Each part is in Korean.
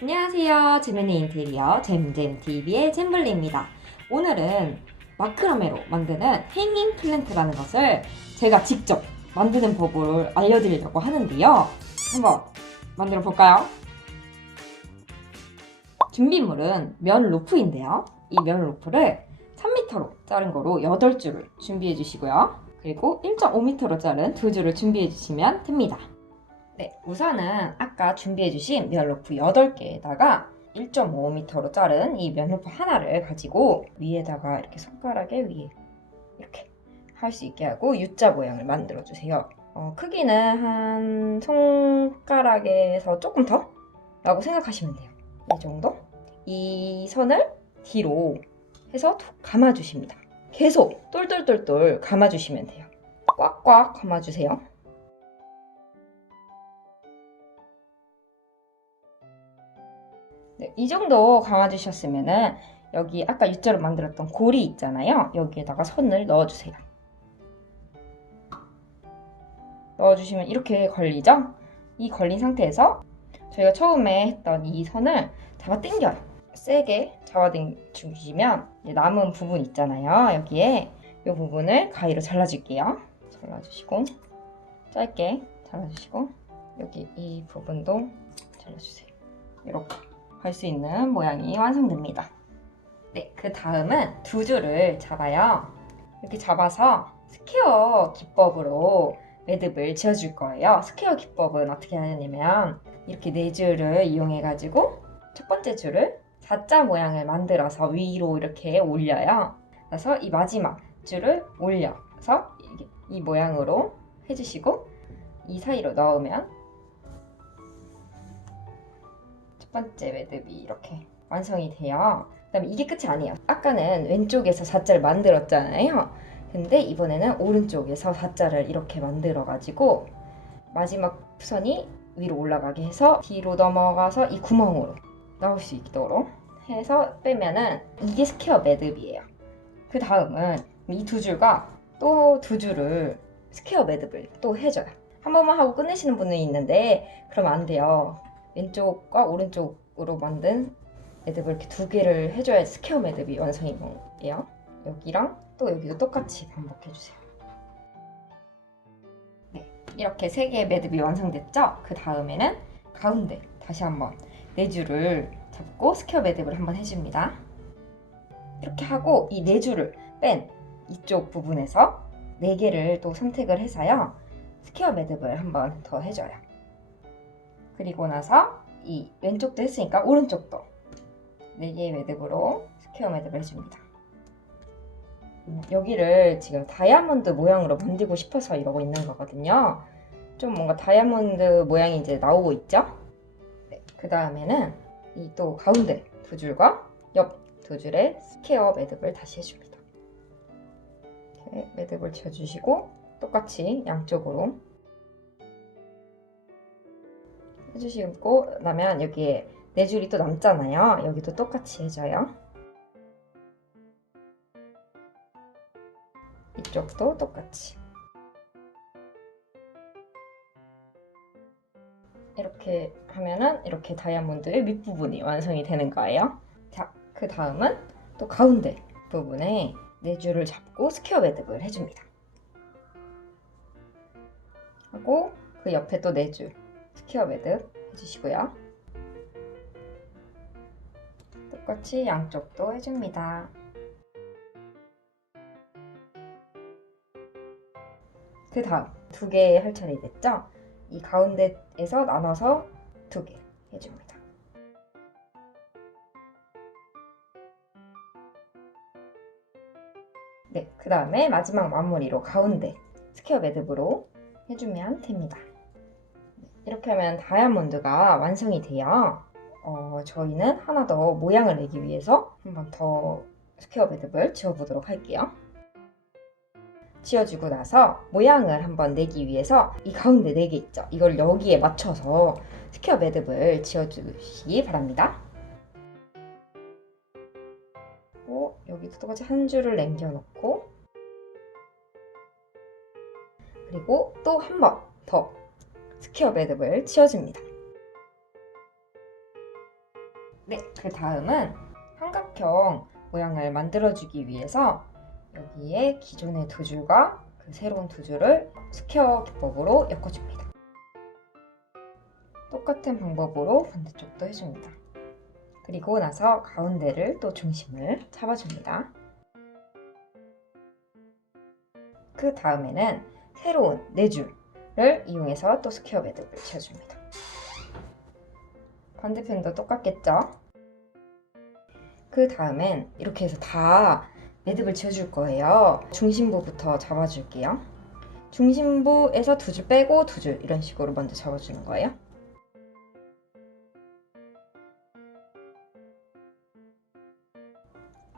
안녕하세요. 재미있는 인테리어 잼잼TV의 잼블리입니다. 오늘은 마크라메로 만드는 행잉 플랜트라는 것을 제가 직접 만드는 법을 알려드리려고 하는데요. 한번 만들어 볼까요? 준비물은 면 로프인데요. 이 면 로프를 3m로 자른 거로 8줄을 준비해 주시고요. 그리고 1.5m로 자른 2줄을 준비해 주시면 됩니다. 네, 우선은 아까 준비해주신 면로프 8개에다가 1.5m로 자른 이 면로프 하나를 가지고 위에다가 이렇게 손가락에 위에 이렇게 할 수 있게 하고 U자 모양을 만들어주세요. 크기는 한 손가락에서 조금 더 라고 생각하시면 돼요. 이 정도? 이 선을 뒤로 해서 감아주십니다. 계속 똘똘똘똘 감아주시면 돼요. 꽉꽉 감아주세요. 네, 이 정도 감아주셨으면은 여기 아까 U자로 만들었던 고리 있잖아요. 여기에다가 선을 넣어주세요. 넣어주시면 이렇게 걸리죠? 이 걸린 상태에서 저희가 처음에 했던 이 선을 잡아 당겨요. 세게 잡아 당겨주시면 남은 부분 있잖아요. 여기에 이 부분을 가위로 잘라줄게요. 잘라주시고 짧게 잘라주시고 여기 이 부분도 잘라주세요. 이렇게 할 수 있는 모양이 완성됩니다. 네, 그 다음은 2줄을 잡아요. 이렇게 잡아서 스퀘어 기법으로 매듭을 지어줄 거예요. 스퀘어 기법은 어떻게 하냐면 이렇게 4줄을 이용해가지고 첫 번째 줄을 4자 모양을 만들어서 위로 이렇게 올려요. 그래서 이 마지막 줄을 올려서 이 모양으로 해주시고 이 사이로 넣으면 첫 번째 매듭이 이렇게 완성이 돼요. 그다음에 이게 끝이 아니에요. 아까는 왼쪽에서 4자를 만들었잖아요. 근데 이번에는 오른쪽에서 4자를 이렇게 만들어가지고 마지막 선이 위로 올라가게 해서 뒤로 넘어가서 이 구멍으로 나올 수 있도록 해서 빼면은 이게 스퀘어 매듭이에요. 그 다음은 이 2줄과 또 2줄을 스퀘어 매듭을 또 해줘요. 한 번만 하고 끝내시는 분이 있는데 그러면 안 돼요. 왼쪽과 오른쪽으로 만든 매듭을 이렇게 2개를 해줘야 스퀘어 매듭이 완성이 돼요. 여기랑 또 여기도 똑같이 반복해주세요. 네, 이렇게 3개의 매듭이 완성됐죠? 그 다음에는 가운데 다시 한번 4줄을 잡고 스퀘어 매듭을 한번 해줍니다. 이렇게 하고 이 4줄을 뺀 이쪽 부분에서 4개를 또 선택을 해서요. 스퀘어 매듭을 한번 더 해줘요. 그리고 나서 이 왼쪽도 했으니까 오른쪽도 4개의 매듭으로 스퀘어 매듭을 해줍니다. 여기를 지금 다이아몬드 모양으로 만들고 싶어서 이러고 있는 거거든요. 좀 뭔가 다이아몬드 모양이 이제 나오고 있죠? 네, 그 다음에는 이 또 가운데 2줄과 옆 2줄에 스퀘어 매듭을 다시 해줍니다. 이렇게 매듭을 지어주시고 똑같이 양쪽으로 해주시고 나면 여기에 4줄이 또 남잖아요. 여기도 똑같이 해줘요. 이쪽도 똑같이 이렇게 하면은 이렇게 다이아몬드의 밑부분이 완성이 되는 거예요. 자, 그 다음은 또 가운데 부분에 4줄을 잡고 스퀘어 매듭을 해줍니다. 하고 그 옆에 또 4줄 스퀘어 매듭 해주시고요. 똑같이 양쪽도 해줍니다. 그 다음 2개 할 차례 됐죠? 이 가운데에서 나눠서 2개 해줍니다. 네, 그 다음에 마지막 마무리로 가운데 스퀘어 매듭으로 해주면 됩니다. 이렇게 하면 다이아몬드가 완성이 돼요. 저희는 하나 더 모양을 내기 위해서 한 번 더 스퀘어 매듭을 지어보도록 할게요. 지어주고 나서 모양을 한번 내기 위해서 이 가운데 4개 있죠? 이걸 여기에 맞춰서 스퀘어 매듭을 지어주시기 바랍니다. 여기도 똑같이 한 줄을 남겨놓고 그리고 또 한 번 더 스퀘어 매듭을 지어줍니다. 네, 그 다음은 삼각형 모양을 만들어주기 위해서 여기에 기존의 두 줄과 그 새로운 두 줄을 스퀘어 기법으로 엮어줍니다. 똑같은 방법으로 반대쪽도 해줍니다. 그리고 나서 가운데를 또 중심을 잡아줍니다. 그 다음에는 새로운 네 줄을 이용해서 또 스퀘어 매듭을 지어줍니다. 반대편도 똑같겠죠? 그 다음엔 이렇게 해서 다 매듭을 지어줄 거예요. 중심부부터 잡아줄게요. 중심부에서 두 줄 빼고 두 줄 이런 식으로 먼저 잡아주는 거예요.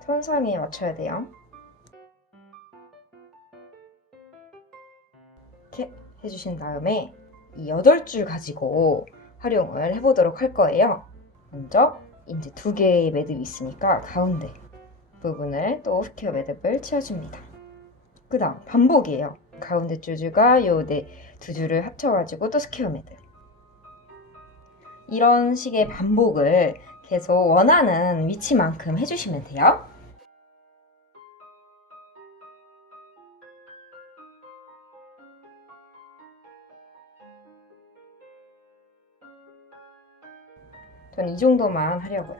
선상에 맞춰야 돼요. 이렇게 해주신 다음에 이 8줄 가지고 활용을 해보도록 할 거예요. 먼저 이제 두 개의 매듭이 있으니까 가운데 부분을 또 스퀘어 매듭을 치워줍니다. 그 다음 반복이에요. 가운데 줄과 요 두 줄을 합쳐가지고 또 스퀘어 매듭. 이런 식의 반복을 계속 원하는 위치만큼 해주시면 돼요. 저는 이 정도만 하려고요.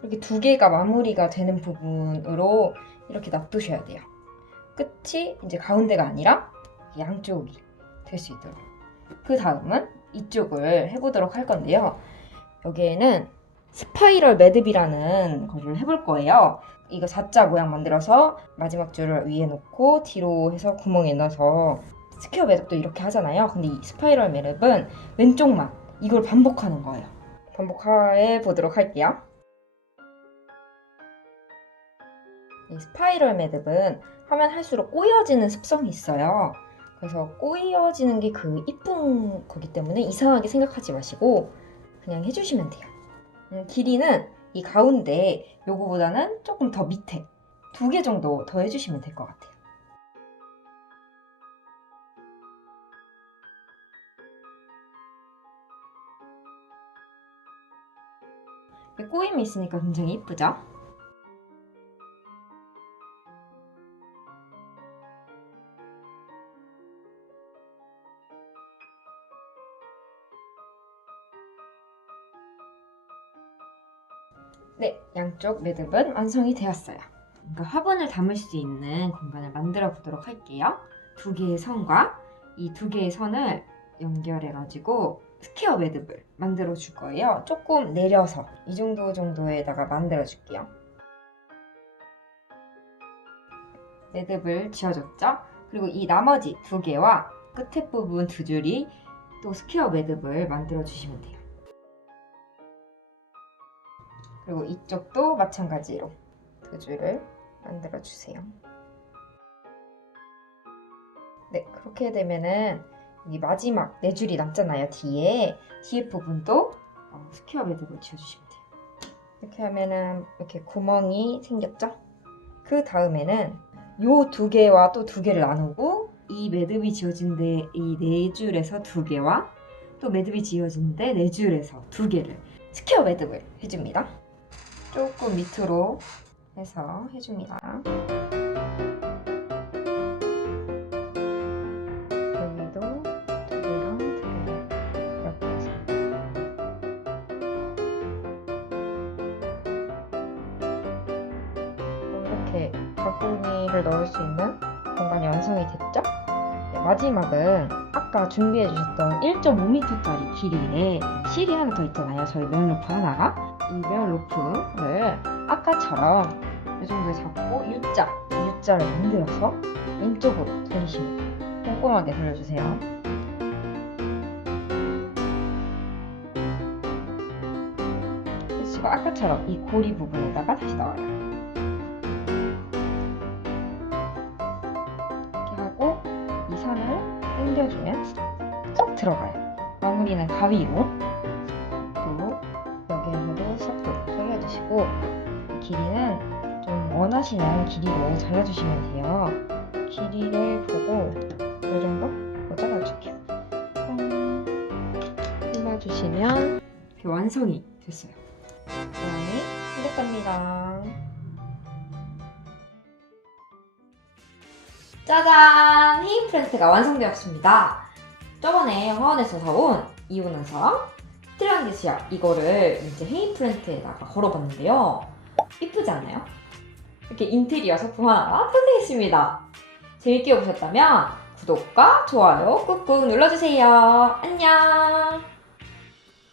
이렇게 두 개가 마무리가 되는 부분으로 이렇게 놔두셔야 돼요. 끝이 이제 가운데가 아니라 양쪽이 될 수 있도록. 그 다음은 이쪽을 해보도록 할 건데요. 여기에는 스파이럴 매듭이라는 거를 해볼 거예요. 이거 4자 모양 만들어서 마지막 줄을 위에 놓고 뒤로 해서 구멍에 넣어서 스퀘어 매듭도 이렇게 하잖아요. 근데 이 스파이럴 매듭은 왼쪽만 이걸 반복하는 거예요. 반복해 보도록 할게요. 이 스파이럴 매듭은 하면 할수록 꼬여지는 습성이 있어요. 그래서 꼬여지는 게 그 이쁜 거기 때문에 이상하게 생각하지 마시고 그냥 해주시면 돼요. 길이는 이 가운데 요거보다는 조금 더 밑에 2개 정도 더 해주시면 될 것 같아요. 꼬임이 있으니까 굉장히 이쁘죠? 네, 양쪽 매듭은 완성이 되었어요. 그러니까 화분을 담을 수 있는 공간을 만들어 보도록 할게요. 2개의 선과 이 2개의 선을 연결해가지고 스퀘어 매듭을 만들어 줄 거예요. 조금 내려서 이 정도에다가 만들어 줄게요. 매듭을 지어줬죠? 그리고 이 나머지 2개와 끝에 부분 2줄이 또 스퀘어 매듭을 만들어 주시면 돼요. 그리고 이쪽도 마찬가지로 2줄을 만들어 주세요. 네, 그렇게 되면은 이 마지막 4줄이 남잖아요. 뒤에 부분도 스퀘어 매듭을 지어주시면 돼요. 이렇게 하면은 이렇게 구멍이 생겼죠? 그 다음에는 요 2개와 또 2개를 나누고 이 매듭이 지어진 데 이 4줄에서 2개와 또 매듭이 지어진 데 4줄에서 2개를 스퀘어 매듭을 해줍니다. 조금 밑으로 해서 해줍니다. 여기도 2개랑 2개 이렇게 해서 이렇게 바구니를 넣을 수 있는 공간이 완성이 됐죠? 네, 마지막은 아까 준비해 주셨던 1.5m짜리 길이의 실이 하나 더 있잖아요. 저희 면 로프 하나가. 이 면 로프를 아까처럼 이 정도에 잡고 U자를 만들어서 왼쪽으로 돌리시면 꼼꼼하게 돌려주세요. 그리고 아까처럼 이 고리 부분에다가 다시 넣어요. 이렇게 하고 이 선을 당겨주면 쏙 들어가요. 마무리는 가위로 또 여기에서도 싹둑 잘라주시고 길이는 좀 원하시는 길이로 잘라주시면 돼요. 길이를 보고 이 정도 잘라줄게요. 잘라주시면 이렇게 완성이 됐어요. 모양이 생겼답니다. 짜잔! 헤인 프린트가 완성되었습니다. 저번에 화원에서 사온 이온화성 스트란디시아 이거를 이제 헤인 프린트에다가 걸어봤는데요. 이쁘지 않나요? 이렇게 인테리어 소품 하나가 탄생했습니다. 재밌게 보셨다면 구독과 좋아요 꾹꾹 눌러주세요. 안녕!